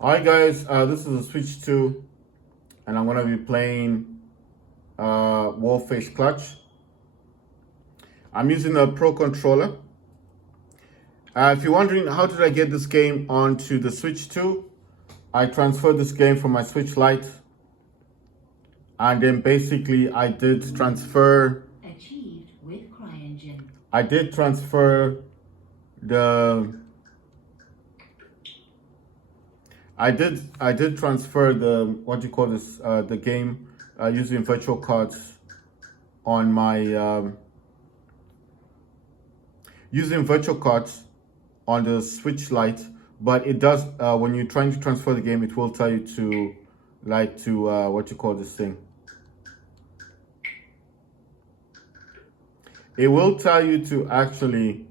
Alright guys, this is a Switch 2 and I'm going to be playing Warface Clutch. I'm using a Pro controller. If you're wondering how did I get this game onto the Switch 2, I transferred this game from my Switch Lite, and then basically I did transfer the I did transfer the what do you call this the game using virtual cards on my using virtual cards on the Switch Lite, but it does when you're trying to transfer the game, it will tell you to what you call this thing. It will tell you to actually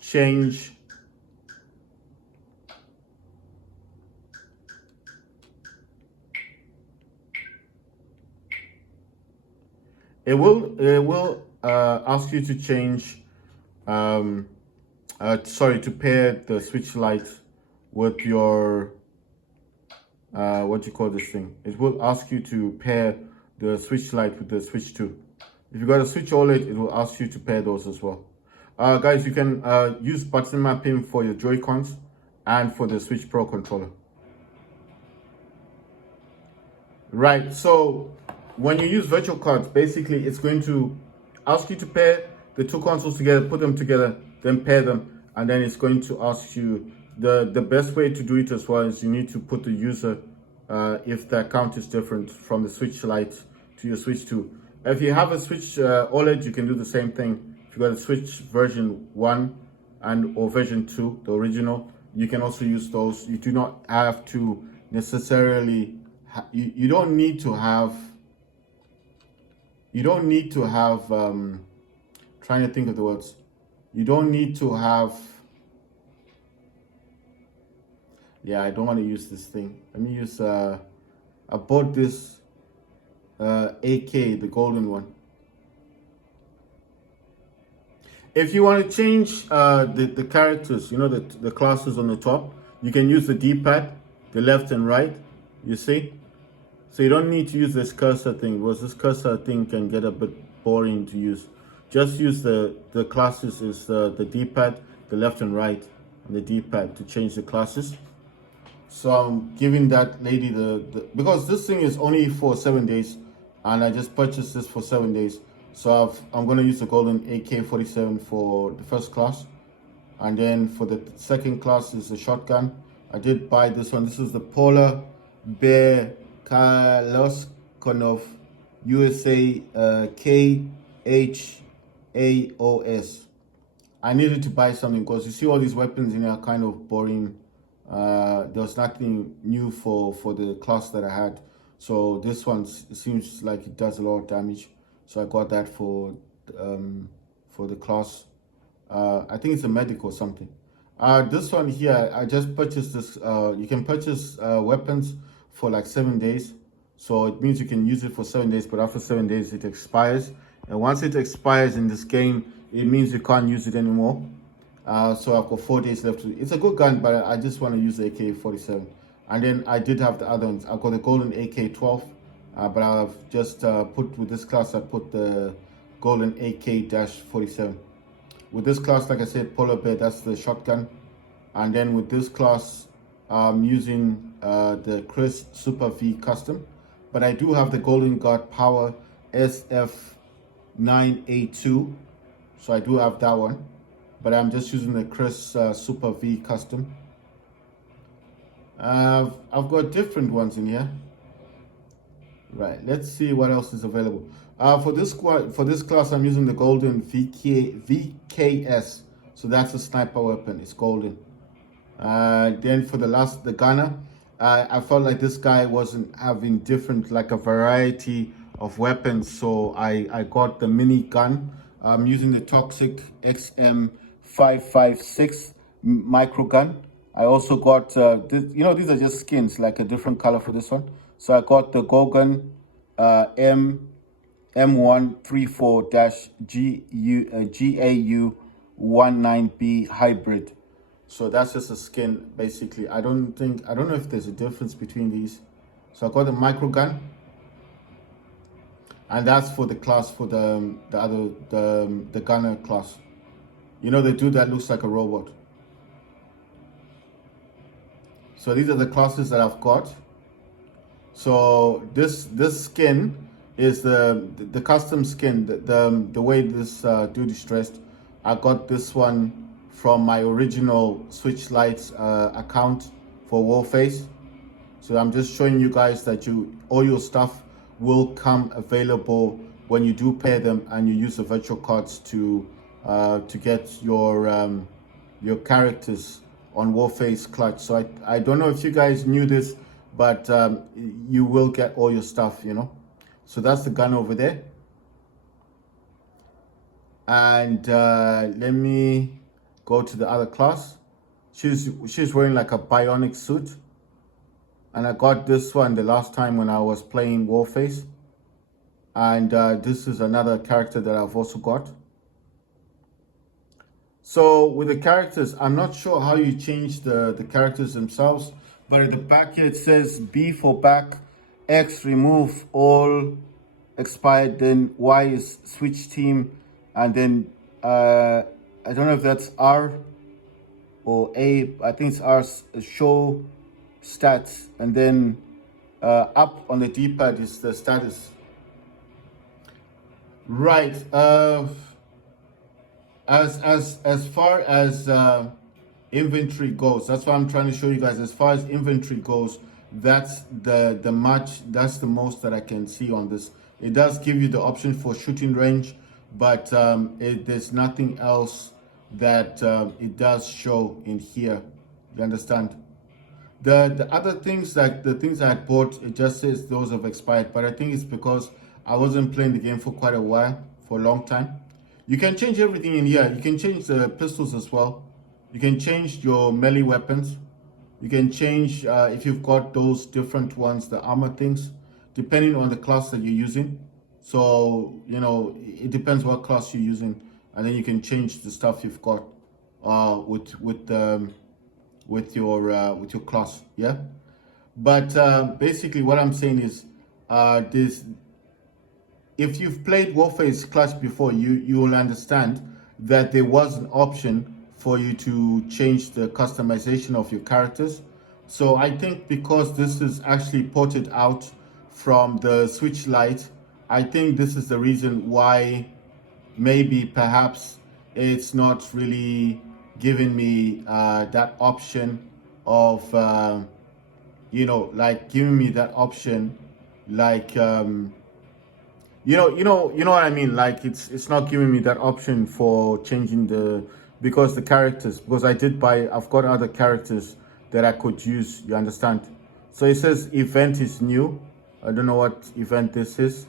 change it will ask you to change to pair the Switch Lite with your what you call this thing. It will ask you to pair the Switch Lite with the Switch 2. If you got a Switch OLED, it will ask you to pair those as well. Guys, you can use button mapping for your Joy-Cons and for the Switch Pro controller. Right, so when you use virtual cards, basically it's going to ask you to pair the two consoles together, put them together, then pair them, and then it's going to ask you the best way to do it as well is you need to put the user if the account is different from the Switch Lite to your Switch 2. If you have a Switch OLED, you can do the same thing. If you got a Switch version 1 or version 2, the original, you can also use those. You do not have to necessarily you don't need to have trying to think of the words. You don't need to have I don't want to use this thing. Let me use I bought this AK, the golden one. If you want to change the characters, you know, the classes on the top, you can use the D-pad, the left and right, you see? So you don't need to use this cursor thing, because this cursor thing can get a bit boring to use. Just use the classes is the D-pad, the left and right, and the D-pad to change the classes. So I'm giving that lady because this thing is only for 7 days, and I just purchased this for 7 days. So I'm going to use the golden AK-47 for the first class, and then for the second class is the shotgun. I did buy this one. This is the Polar Bear Kalashnikov USA KHAOS. I needed to buy something because you see all these weapons in here are kind of boring. There was nothing new for the class that I had. So this one seems like it does a lot of damage. So I got that for the class. I think it's a medic or something. This one here, I just purchased this. You can purchase weapons for like 7 days. So it means you can use it for 7 days, but after 7 days it expires. And once it expires in this game, it means you can't use it anymore. So I've got 4 days left. It's a good gun, but I just want to use the AK-47. And then I did have the other ones. I've got the golden AK-12, but I've just put with this class, I put the golden AK-47. With this class, like I said, Polar Bear, that's the shotgun. And then with this class, I'm using the Chris Super V Custom. But I do have the Golden Guard Power SF9A2. So I do have that one. But I'm just using the Chris Super V Custom. I've got different ones in here. Right, let's see what else is available. For this class, I'm using the golden VKS. So that's a sniper weapon. It's golden. Then for the gunner, I felt like this guy wasn't having a variety of weapons. So I got the mini gun. I'm using the Toxic XM556 micro gun. I also got, these are just skins, like a different color for this one. So I got the Gogan M134-GAU19B hybrid. So that's just a skin, basically. I don't know if there's a difference between these. So I got the micro gun, and that's for the class for the gunner class. You know, the dude that looks like a robot. So these are the classes that I've got. So this skin is the custom skin. The way this dude is dressed, I got this one from my original Switch Lights account for Warface. So I'm just showing you guys that all your stuff will come available when you do pair them and you use the virtual cards to get your characters on Warface Clutch. So I don't know if you guys knew this, but you will get all your stuff, you know. So that's the gun over there. And let me go to the other class. She's wearing like a bionic suit. And I got this one the last time when I was playing Warface. And this is another character that I've also got. So with the characters, I'm not sure how you change the characters themselves, but at the back here it says B for back, X remove all expired, then Y is switch team, and then I don't know if that's R or A, I think it's R, show stats, and then up on the D-pad is the status. Right. As far as inventory goes, that's what I'm trying to show you guys. As far as inventory goes, that's the most that I can see on this. It does give you the option for shooting range, but there's nothing else that it does show in here. You understand? The other things, like the things I had bought, it just says those have expired, but I think it's because I wasn't playing the game for quite a while, for a long time. You can change everything in here. You can change the pistols as well. You can change your melee weapons. You can change if you've got those different ones, the armor things, depending on the class that you're using. So, you know, it depends what class you're using, and then you can change the stuff you've got with your class, yeah. But basically, what I'm saying is, if you've played Warface Clutch before, you will understand that there was an option for you to change the customization of your characters. So I think because this is actually ported out from the Switch Lite, I think this is the reason why maybe perhaps it's not really giving me that option of you know, like giving me that option, like you know what I mean. Like it's not giving me that option for changing because I've got other characters that I could use. You understand? So it says event is new. I don't know what event this is.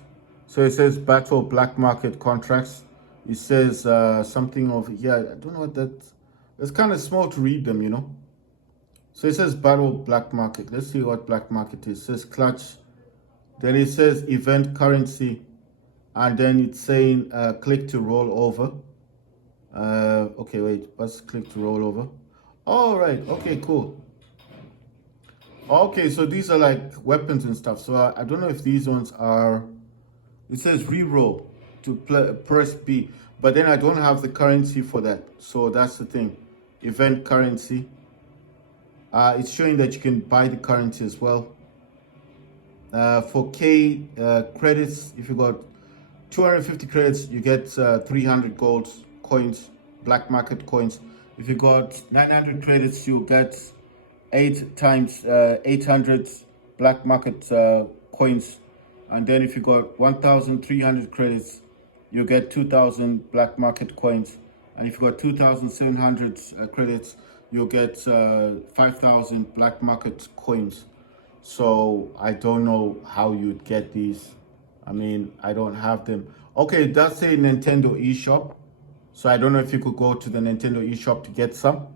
So it says battle black market contracts. It says something over here. I don't know what that. It's kind of small to read them, you know. So it says battle black market. Let's see what black market is. It says clutch. Then it says event currency. And then it's saying click to roll over. Okay, wait. Let's click to roll over. All right. Okay, cool. Okay, so these are like weapons and stuff. So I don't know if these ones are. It says re-roll to press B, but then I don't have the currency for that. So that's the thing. Event currency. It's showing that you can buy the currency as well. For K credits, if you got 250 credits, you get 300 gold coins, black market coins. If you got 900 credits, you'll get 8 times 800 black market coins. And then if you got 1,300 credits, you'll get 2,000 black market coins. And if you got 2,700 credits, you'll get 5,000 black market coins. So I don't know how you'd get these. I mean, I don't have them. Okay, it does say Nintendo eShop. So I don't know if you could go to the Nintendo eShop to get some.